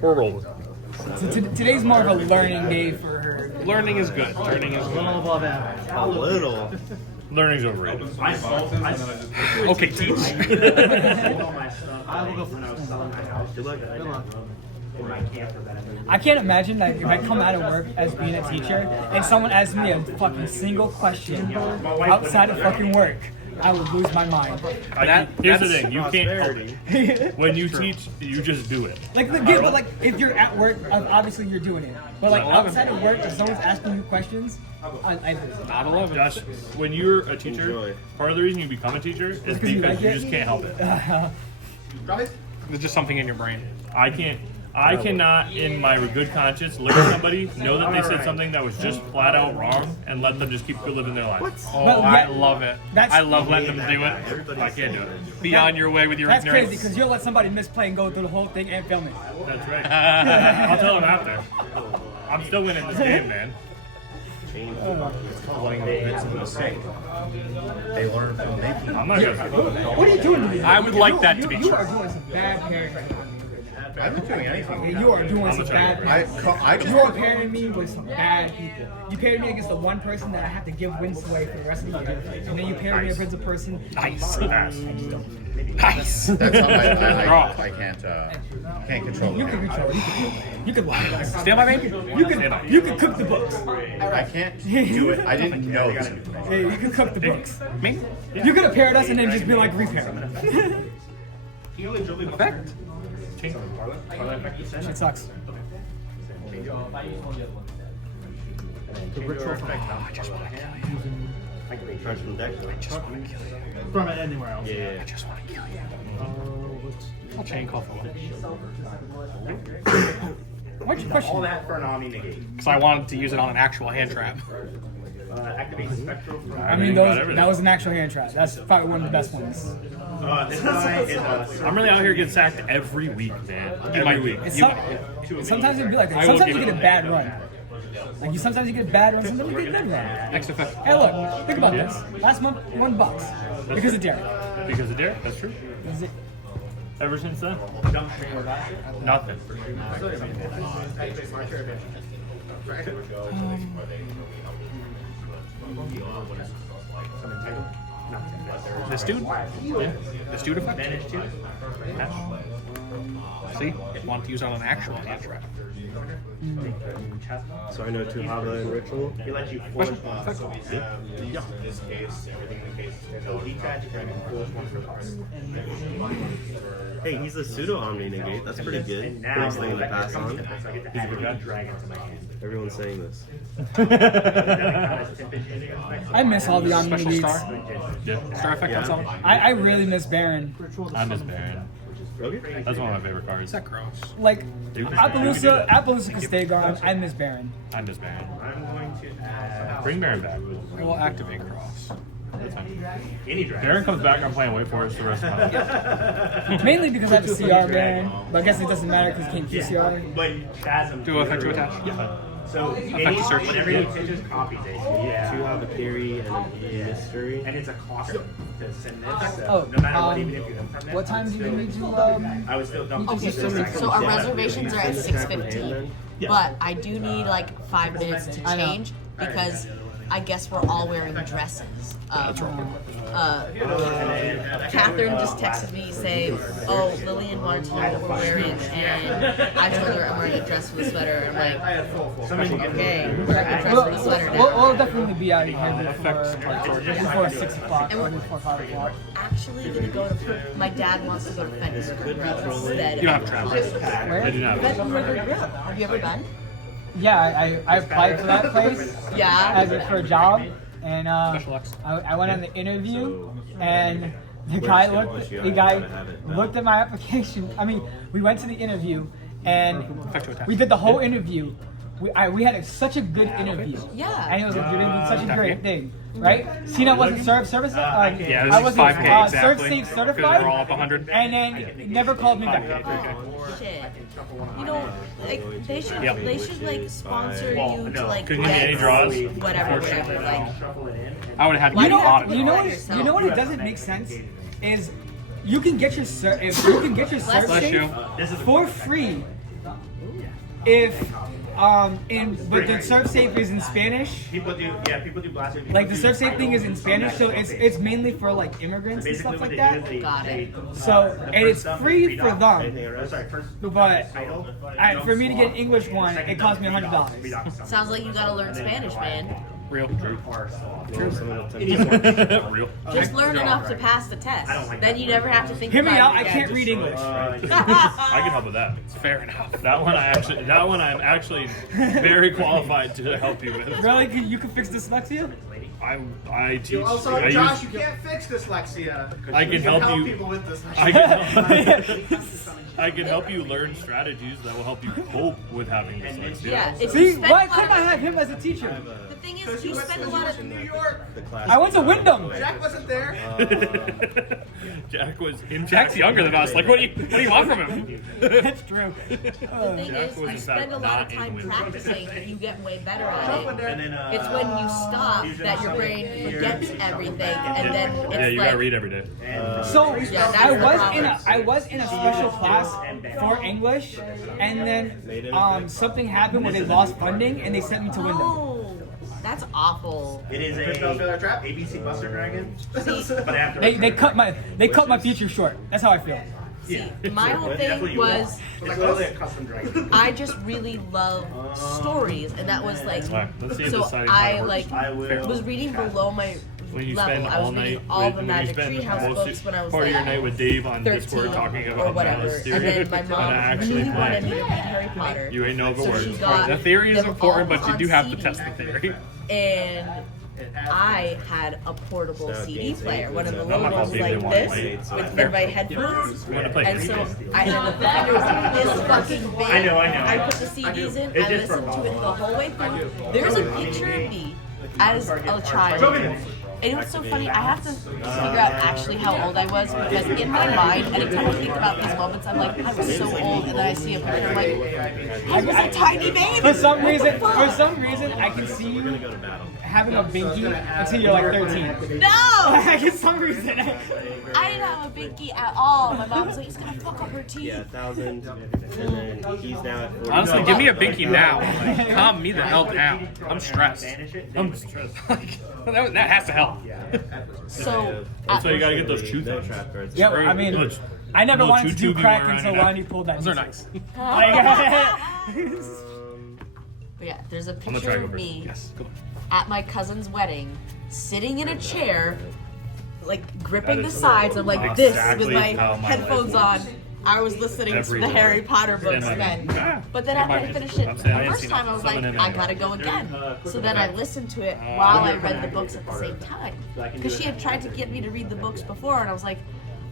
We're rolling. So today's more of a learning day for her. Learning is good. Learning is good. A little. Learning's overrated. Okay, teach. Good luck. I can't imagine that if I come out of work as being a teacher and someone asks me a fucking single question outside of fucking work, I would lose my mind. Here's the thing: you can't. When you teach, you just do it. But if you're at work, obviously you're doing it. But like outside of work, if someone's asking you questions, I Not 11. Josh, when you're a teacher, part of the reason you become a teacher is because you just can't help it. There's just something in your brain. I cannot, in my good conscience, look at somebody, know that they said something that was just flat out wrong, and let them just keep living their life. I love it. I love letting them do it. I can't do it. Be on your way with your That's ignorance. crazy because you'll let somebody misplay and go through the whole thing and film it. That's right. I'll tell them after. I'm still winning this game, man. It's a mistake. They learn from making. I'm not gonna. What are you doing to me? I would like that to be You true. are doing some bad parenting right now. I'm not doing anything. You are doing some bad parenting. I just You are pairing me with some bad people. You paired me against the one person that I have to give wins away for the rest of the year, and then you paired me against a person. Nice. Nice. Nice. That's something I can't control. You can control. You can lie. Stand by me. You can cook the books. I can't do it. I didn't know this. Hey, you can cook the books. Me? You could have paired us and then just be like repair. Effect. Shit sucks. I just want to kill you. From anywhere else. I just want to kill you. I'll chain call for one. What's your question? For an Omni negate. Because I wanted to use it on an actual hand trap. Activate Spectral from I mean, that was an actual hand trap. That's probably one of the best ones. this guy is I'm really out here getting sacked every week, man. Every week. Sometimes it'd be like that. Sometimes you get a bad run. Like sometimes you get a bad run, sometimes you get a good run. Next effect. Hey, look, think about this. Last month, $1 because of Derek. Because of Derek, that's true. Is it? Ever since then, nothing. This dude? Yeah. This dude effect? Yeah. See? Want to use it on an actual hand trap. So I know to have a ritual. he lets you force one. So in this case, everything in the case is so he catch and force one for cards. Hey, he's a pseudo omni negate. That's pretty good. And now First thing to pass on. so I get to add a dragon to my hand. Everyone's saying this. I miss all the Omni Special leads. star? Star effect on something? I really miss Baron. I miss Baron. Okay. That's one of my favorite cards. Is that gross? Like, Appaloosa can stay gone. I miss Baron. I miss Baron. I'm going to add Bring Baron back. I will activate cross. That's fine. any dragon. Baron comes back, I'm playing Wait Forest the rest of my life. Mainly because I have a CR Baron, but I guess it doesn't matter because he can't QCR. But Chasm. Do effect to attach? Yeah. So Effect search. whenever he pitches copies it. Yeah. Two have a theory and a mystery. And it's a clock to send this. So Oh, no matter what, even if you don't from What time do you need to, I would still dump Okay, so our reservations are at 6:15, but I do need like 5 minutes to I know. change because I guess we're all wearing dresses. Catherine just texted me saying, "Oh, Lillian wanted to know what we're wearing," and I told her I'm wearing a dress with a sweater. I'm like, okay, we're wearing a dress with a sweater now. We'll definitely be out of here before 6 o'clock or before 5 o'clock. Actually, gonna go to. My dad wants to go to Fenton Grill instead. You don't have travel. I do not. Fenton River Grill. Have you ever been? Yeah, I applied for that place Yeah. for a job, and Special X. I went on the interview, and the guy looked at my application. I mean, we went to the interview, and Effect to attach. we did the whole interview. We had such a good interview. Yeah. And it was like, you're doing such a great thing, right? Cena wasn't service. Yeah, this I is wasn't 5K exactly. Safe Because certified. we're all up 100. And then never called me back. Shit. You know, like they should like sponsor Well, you no. to like Couldn't give me any draws? whatever. Like I would have had to Why be do you have to honest. put You know that what? yourself? You know what? It doesn't make sense is you can get your cert. If you can get your cert Bless safe you. for free if but the surf safe is in Spanish. People do blasphemy. Like the surf safe thing is in Spanish, so it's mainly for like immigrants and stuff like that. Got it. So and it's free for them, Sorry, first but for me to get an English one, it cost me $100. Sounds like you gotta learn Spanish, man. Real. Real. Just learn enough to pass the test. Then you never have to think Hear me about out. I it can't again. read English. I can help with that. Fair enough. That one I'm actually very qualified to help you with. Really? You can fix dyslexia? I teach. Also, I Josh, use, you can't fix dyslexia. I can help you. people with dyslexia. I can help you learn strategies that will help you cope with having dyslexia. Yeah. If you See, spend why a lot couldn't I of- have him as a teacher? The thing is, you spend a lot of. New York. I went to Wyndham. Jack wasn't there. Jack was in Jack's younger than us. Like, what do you want from him? That's true. The thing Jack is, was you in spend fact a lot not of in time Wyndham. practicing, and you get way better at it. and then It's when you stop that your brain forgets everything, and then it's Yeah, you like gotta read every day. So Yeah, that's I the was in a special class for English, and then something happened where they lost funding and they sent me to Wyndham. oh, that's awful. it is a Trap. ABC Buster Dragon. See, But after They cut my future short. That's how I feel. my whole thing was it's literally a custom dragon. I just really love stories, and that was like Alright, let's see if so this side I works. like I will. was reading below my When you level. spend I was all reading night all with, the when you Magic spend Treehouse most books when I was part of your night like with Dave on 13 Discord talking or about whatever. Maliss And theory, then my and mom actually really wanted me playing. to read Harry Potter. You ain't know the So she words. got The theory is them important, all but you on do have to CD. test the theory. And I had a portable CD player, one of the Not little my fault ones they like didn't want to this, play it, with my headphones. You want to play And so Harry I had the computer was like this fucking big. I know. I put the CDs in. I listened to it the whole way through. There's a picture of me as a child. And it's so funny, I have to figure out actually how old I was because in my mind, anytime I think about these moments, I'm like, I was so old, and then I see a picture, I'm like, I was a tiny baby. For some reason, I can see you having a binky until you're like 13. No! For some reason. I didn't have a binky at all. My mom was like, it's gonna fuck up her teeth. Yeah, 1,000, and then he's now at 40. Honestly, give me a binky now. Like, calm me the hell down. I'm stressed. I'm stressed. that has to help. So, That's why you gotta get those chew No things. trap cards. Yeah, I mean, I never Little wanted to do choo-choo crack going around until your neck. Ronnie pulled that. Those are nice. but yeah, there's a gonna picture try to of go me Yes. Good luck. at my cousin's wedding, sitting in a chair, like gripping the sides of like this exactly with my how my headphones on. life I was listening Every to the day. Harry Potter books Stand by me. then. But then after I finished it I'm the saying I ain't first seen time, I was like, something in I it. gotta go again. So then I listened to it while I read the books at the same time. Because she had tried to get me to read the books before, and I was like,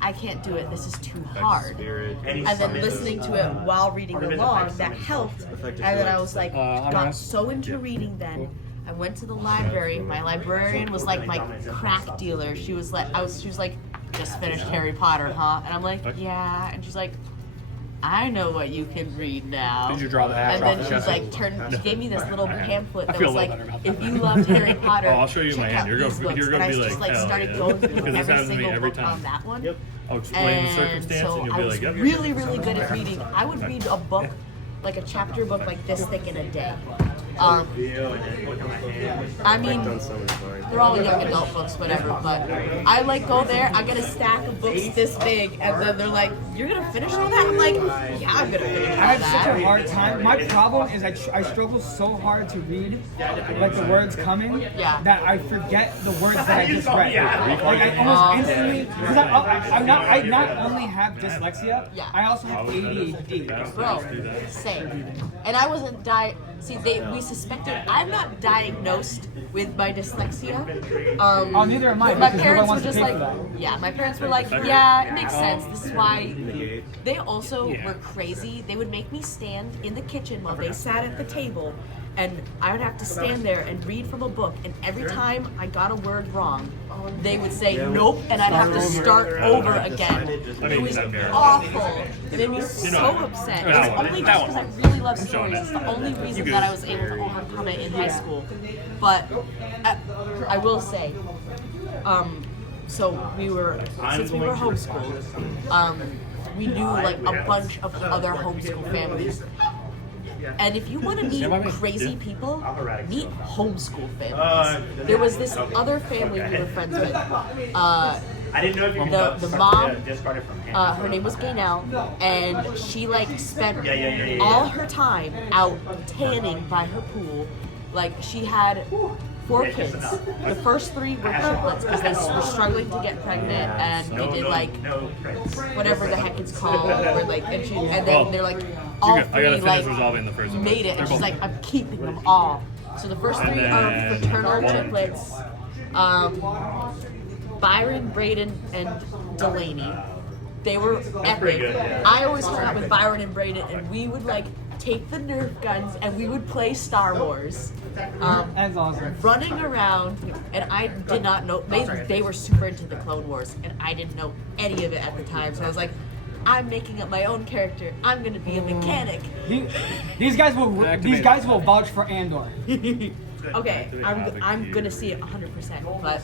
I can't do it. This is too hard. And then listening to it while reading along, that helped. And then I was like, got so into reading then. I went to the library. My librarian was like my crack dealer. She was like, just finished Harry Potter, huh? And I'm like, yeah. And she's like, I know what you can read now. Did you draw the hash And off then the she's chest? like, she gave me this little pamphlet that feel was a like, little better about if that. you loved Harry Potter, Oh, I'll show you check my hand. out You're these gonna- books. you're gonna And be I just like, like hell started yeah. going through Because this every happens to me single every book time. on that one. Yep. I'll explain the And circumstance, so and you'll I be was like, yep. really, really good at reading. I would read a book, like a chapter book like this thick in a day. I mean, Done so much fine. they're all young adult books, whatever, but I like go there, I get a stack of books this big, and then they're like, you're gonna finish all that? I'm like, yeah, I'm gonna finish all I have such a that. hard time. My problem is I struggle so hard to read, like the words coming, Yeah. that I forget the words that I just read. Like I almost instantly, because I not only have dyslexia, Yeah. I also have ADHD. Bro, same. And I wasn't we suspected, I'm not diagnosed with my dyslexia. Oh, neither am I, My because nobody parents were wants to just pay like, for that. yeah, my parents were like, yeah, it makes sense. This is why. Negate. They also were crazy. They would make me stand in the kitchen while they sat at the table, and I would have to stand there and read from a book. And every time I got a word wrong, they would say nope, and I'd have to start over again. It was awful. It made me so upset. It was only just because I really love stories. It's the only reason that I was able to overcome it in high school. But I will say, so since we were homeschooled, we knew like a bunch of other homeschool families. And if you want to meet by me. crazy people, eradicate meet them. homeschool families. There was this other family we were friends with. I didn't know if you could The mom, discard it from hand. her name was Gaynell, and she like spent Yeah. all her time out tanning by her pool. Like she had 4 kids. The first 3 were triplets because they were struggling to get pregnant, and they did like whatever the heck it's called, or like, and then they're like all I gotta 3 finish like resolving the first one. made it, They're and she's both- like, I'm keeping them all. So the first 3 are then fraternal one. triplets. Byron, Braden, and Delaney. They were epic. good, yeah. I always hung out with Byron and Braden, and we would like take the Nerf guns and we would play Star Wars. That's awesome. Running around, and I did not know. They were super into the Clone Wars, and I didn't know any of it at the time. So I was like, I'm making up my own character. I'm gonna be a mechanic. These guys will vouch for Andor. Okay, I'm gonna see it 100%. But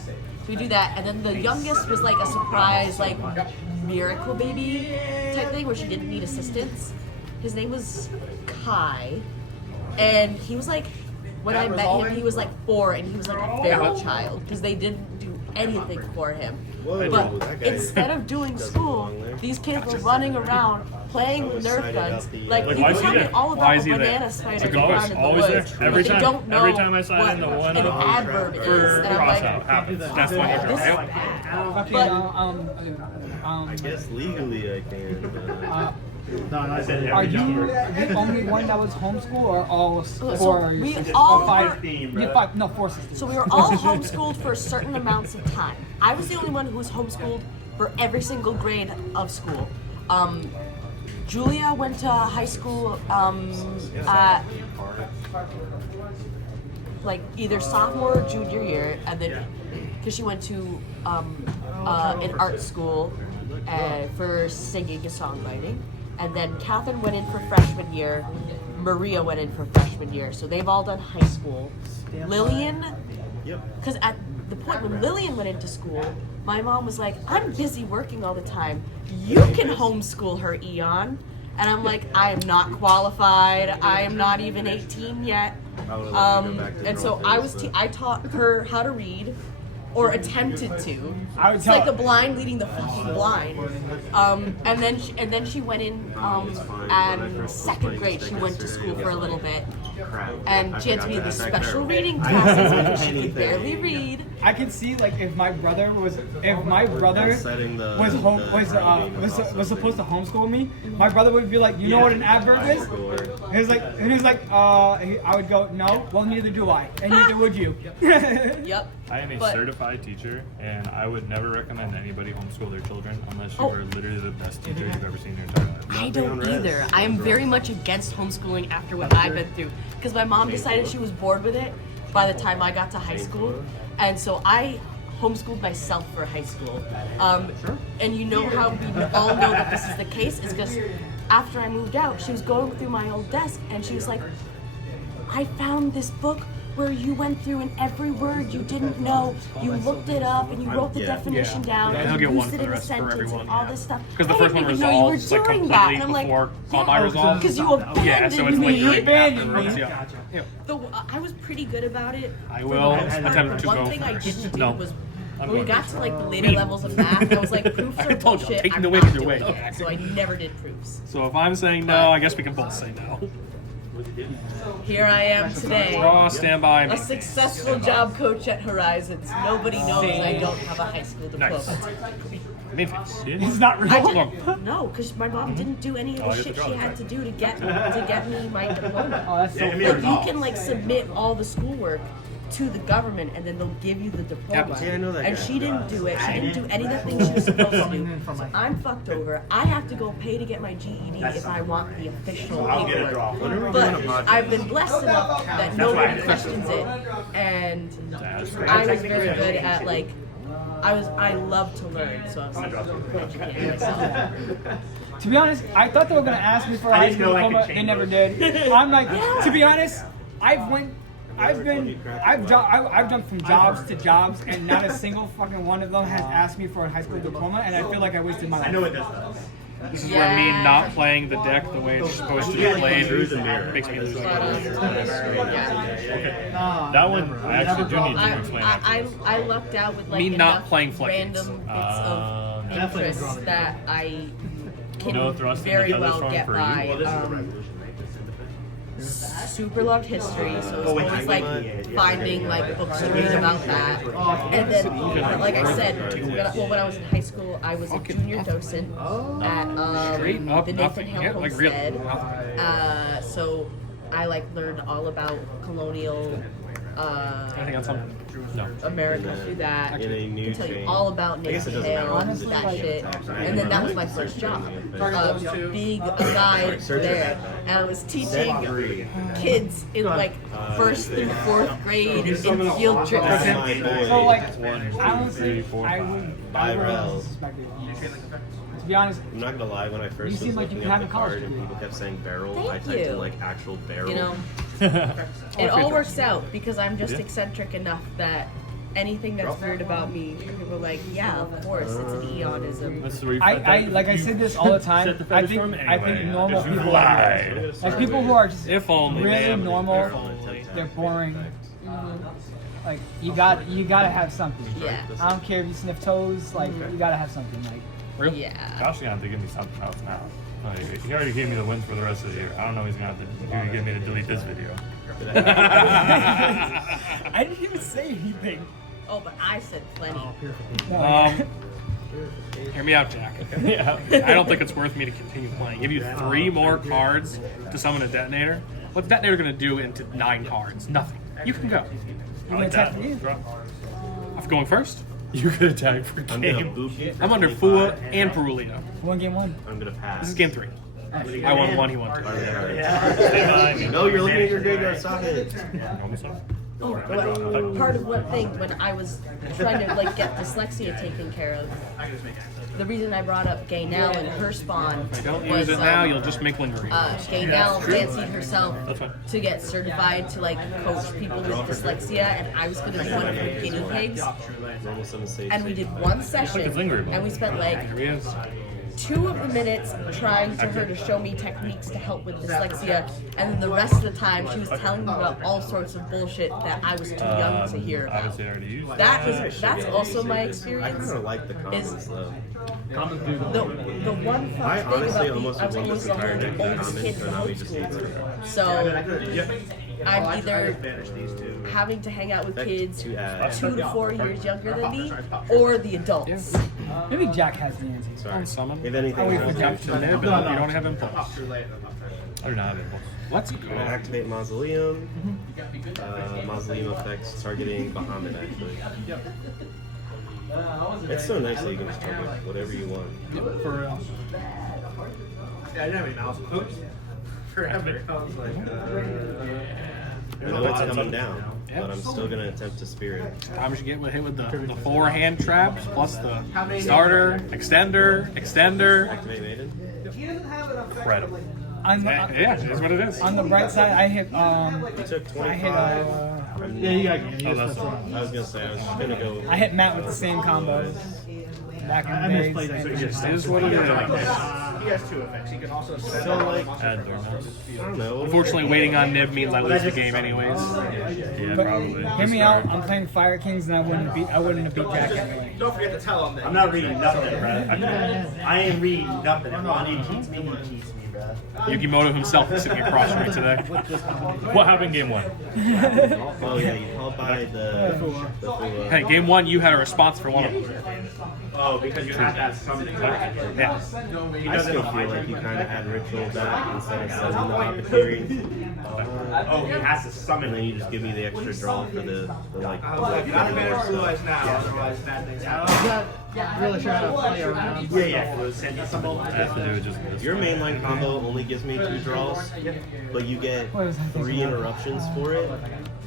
we do that, and then the youngest was like a surprise, like miracle baby type thing where she didn't need assistance. His name was Kai, and he was like, when I met him, he was like 4, and he was like a feral child because they didn't do anything for him. Whoa, But that guy instead of doing doesn't school, belong there. these kids were running around playing with Nerf Sighted guns. out the, Like, Like, you why can is he tell me there? all Why about is the he there? banana It's a spider good you question. found in the Always there. woods. Every but you time- don't know every time I sign what in the one an on adverb is. for And I'm like, crossout happens. That's this when you're is right. bad. Okay, But- I guess legally I can. are you the only one that was homeschooled, or all 4? we sisters? all- Or 5? Yeah, 5. No, 4 sisters. So we were all homeschooled for certain amounts of time. I was the only one who was homeschooled for every single grade of school. Julia went to high school at like either sophomore or junior year, and then because she went to an art school for singing and songwriting, and then Catherine went in for freshman year. Maria went in for freshman year, so they've all done high school. Lillian, Yep. because at the point when Lillian went into school, my mom was like, I'm busy working all the time. You can homeschool her, Eon. And I'm like, I am not qualified. I am not even 18 yet. And so I taught her how to read, or attempted to. I would It's tell like the blind leading the fucking blind. And then she went in at second grade. She went to school for a little bit, and she had to be in the special reading classes because she could barely read. I can see, like, if my brother was Setting the- was home the was targeting was process. was supposed to homeschool me, my brother would be like, you know what an adverb is? He was like, I would go, no, well, neither do I, and neither would you. Yep. I am a But- certified teacher, and I would never recommend anybody homeschool their children unless you Oh. are literally the best teacher you've ever seen in your entire life. I don't either. I am very much against homeschooling after what I've been through. Because my mom decided she was bored with it by the time I got to high school. And so I homeschooled myself for high school. And you know how we all know that this is the case is because after I moved out, she was going through my old desk and she was like, I found this book where you went through and every word you didn't know, you looked it up and you wrote the definition down And he'll and get you one used for it the in a rest for sentence everyone, and all yeah. this stuff. Because the I first didn't one even know you were resolves like doing completely that. And I'm like, before all my resolves. because you abandoned Yeah, so it's like me. You right abandoned afterwards, me. yeah. I was pretty good about it. I for the will most part. attempt to One go thing I first. didn't do No. was I'm when we going got first. to like the later levels of math, I was like, proofs I are told you, I'm bullshit. taking I'm the not win either doing way. it. So I never did proofs. So if I'm saying no, I guess we can both say no. Here I am today, Raw, stand by. a successful job coach at Horizons. Nobody knows I don't have a high school diploma. Nice. Memphis. It's not real. Hold on. No, because my mom didn't do any of Oh, I the get shit the she job, had right. to do to get me my diploma. Oh, that's so Like you can like submit all the schoolwork to the government and then they'll give you the diploma. Yeah, I know that And guy. she didn't do it. She didn't do any of the things she was supposed to do. So I'm fucked over. I have to go pay to get my GED if I want the official I'll get a draw. paperwork. But I've been blessed enough that nobody questions it, and I was very good at like. I love to learn, so I was like educating myself. To be honest, I thought they were gonna ask me for a I high didn't school know I could diploma. They change never those. did. I'm like, to be honest, I've jumped from jobs to jobs, and not a single fucking one of them has asked me for a high school diploma, and I feel like I wasted my life. I know what this does. This is where me not playing the deck the way it's supposed to be played Through the mirror. makes me lose. That one, I actually do need to explain. I lucked out with like Me not enough playing floodgates. random bits of interest that I can No thrusting very the well feather get storm for you? by. Super loved history, so it's always like finding like books to read about that. And then, like I said, when I was in high school, I was a junior docent at Straight up, the Nathan nothing. Hale Yeah, like real. Homestead. So I like learned all about colonial Anything on something? No. America through that. In a new I can tell you chain. all about guess it Nathan doesn't Hale, matter. that shit. And then that was my first job, being a guide there. And I was teaching kids in like 1st through 4th grade in field trips. That's my boy. So like, One, honestly, two, 3, 4, I 5. would. Buy I would Rels. suspect it. To be honest, I'm not gonna lie, when I You first seem was like you looking can up have the a college card and degree. people kept saying barrel, Thank I typed you. in like actual barrel. You know, it all works out because I'm just eccentric enough that anything that's weird about me, people are like, yeah, of course, it's an eonism. This is where you I like I say this all the time. Set the I feather think storm I think anyway. normal Just people lie. like people who are just If only. really normal, If they're boring. Like you gotta have something. Yeah. I don't care if you sniff toes. Like you gotta have something. Like Real? Yeah. Josh is gonna have to give me something else now. Like, he already gave me the wins for the rest of the year. I don't know. He's gonna have to get me to delete this video. I didn't even say anything. Oh, but I said plenty. Hear me out, Jack. Yeah. I don't think it's worth me to continue playing. Give you 3 more cards to summon a detonator. What's detonator going to do into 9 cards? Nothing. You can go. I like that. I'm going first. You could attack for I'm gonna game. boop you. I'm under Fua and Perulito. One game one. I'm gonna pass. This is game 3. I won 1, he won 2. Stay behind me. No, you're looking at your graveyard. Stop it. Part of one thing when I was trying to like get dyslexia taken care of, the reason I brought up Gaynell and her spawn Don't was use it now, you'll just make lingering. Gaynell fancied herself That's fine. to get certified to like coach people with dyslexia, and I was going to be one of her guinea pigs. Normal 7 stage. And we did one session, it's lingering. and we spent like Here he is. 2 of the minutes trying to her to show me techniques to help with dyslexia, and then the rest of the time she was telling me about all sorts of bullshit that I was too young to hear about. Obviously, I already used it. That's also my I experience. kind of like the comments though. The one fun I thing honestly about me, almost I was won almost this the entire deck with oldest kid comments, from but now we old just school. need to. So I'm either having to hang out with kids 2 to 4 years younger than me, or the adults. Maybe Jack has the answer. Sorry. Summon. If anything, wait I'm for gonna Jack. To nib, and you don't have impulse. I do not have impulse. Let's go. activate Mausoleum. Mausoleum effects targeting Bahamut actually. It's so nice that you can just target whatever you want. For real. I didn't have any mouse. Oops. Forever. I was like, I know it's coming down, but I'm still gonna attempt to spirit. Sometimes you get hit with the 4 hand traps, plus the starter, extender. Activate Maiden. Incredible. Yeah, it is what it is. On the bright side, I hit You took I hit 25. Oh, that's I was gonna say I was just gonna go. I hit Matt with the same combos back in the days. It is what it is. he has 2 effects. He can also set So like, add their mouse. I don't know. Unfortunately, waiting on nib means I lose the game anyways. Yeah, But probably. hear me out. I'm playing Fire Kings, and I wouldn't have beat Jack anyway. Don't forget to tell him that. I'm not reading nothing, bro. I ain't reading nothing. If Lonnie cheats me, he cheats me, bro. Yukimoto himself is sitting across from me today. What happened game 1? Oh yeah, you called by the Fua. Hey, game 1, you had a response for one of them. Oh, because you had that something. Yeah. I still feel like you kind of had ritual back instead of setting the Puppeteering. Oh, he has to And summon then me. you just give me the extra draw for the like. You gotta make more her realize stuff. now, otherwise bad things happen. Really trying to play around. Yeah. Send you some I have to do just this. Your mainline combo only gives me 2 draws, but you get 3 interruptions for it.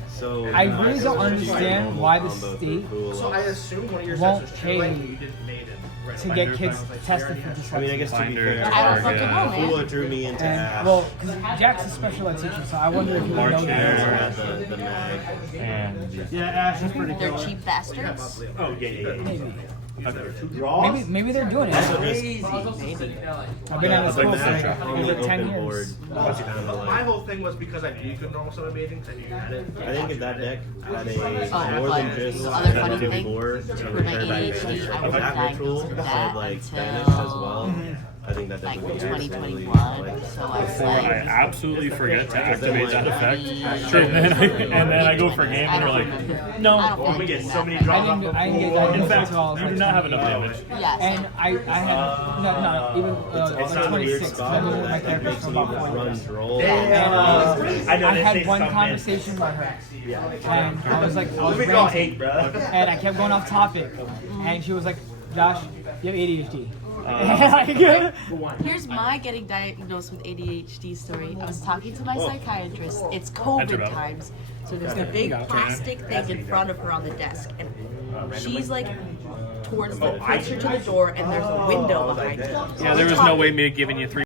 So I really don't it's understand normal why the combo for state Fua. So I assume one of your Won't sets was too late, pay but you didn't made it. Right. to get kids tested for I mean, I dyslexia. guess to be Finder, fair, I don't fucking know, man. Fua drew me into And Ash. well, because Jack's a special ed teacher, so I wonder if you would know March that. had the mag. And Yeah, Ash is pretty They're cheap bastards. Oh, yeah. Maybe. Maybe they're doing it. Maybe. I've been out of school Back on the for 10 open years. board. That's kind of My like, whole thing was because I knew you could normal summon amazing, because I knew you had it. I think if that deck had Oh, more but than just the other funny effective thing, 4 to with my return back ADHD, damage, I like wasn't that ritual diagnosed with said that like until, Spanish as well. I think that deck like would be 2021. absolutely, So I was Before I like, absolutely forget to activate that effect, Sure. and then I go for game, and we're like, no. I don't We get so many I draws didn't, off I didn't get In diagnosed fact, until I was you do like not have 20. enough damage. yes. And I had no even it's like not a weird 26 because spot I've been where with my that deck therapist makes for you about 4 run years. draw. And I know I they had say one some conversation with her, and I was like, I was Let me call ranting, hate, bro. and I kept going off topic, and she was like, Josh, you have ADHD. Here's my getting diagnosed with ADHD story. I was talking to my psychiatrist. It's Enter COVID bell. times, so there's a big plastic thing in front of her on the desk, and she's like towards the closer to the door, and there's a window behind her. Yeah, there was no way me giving you 3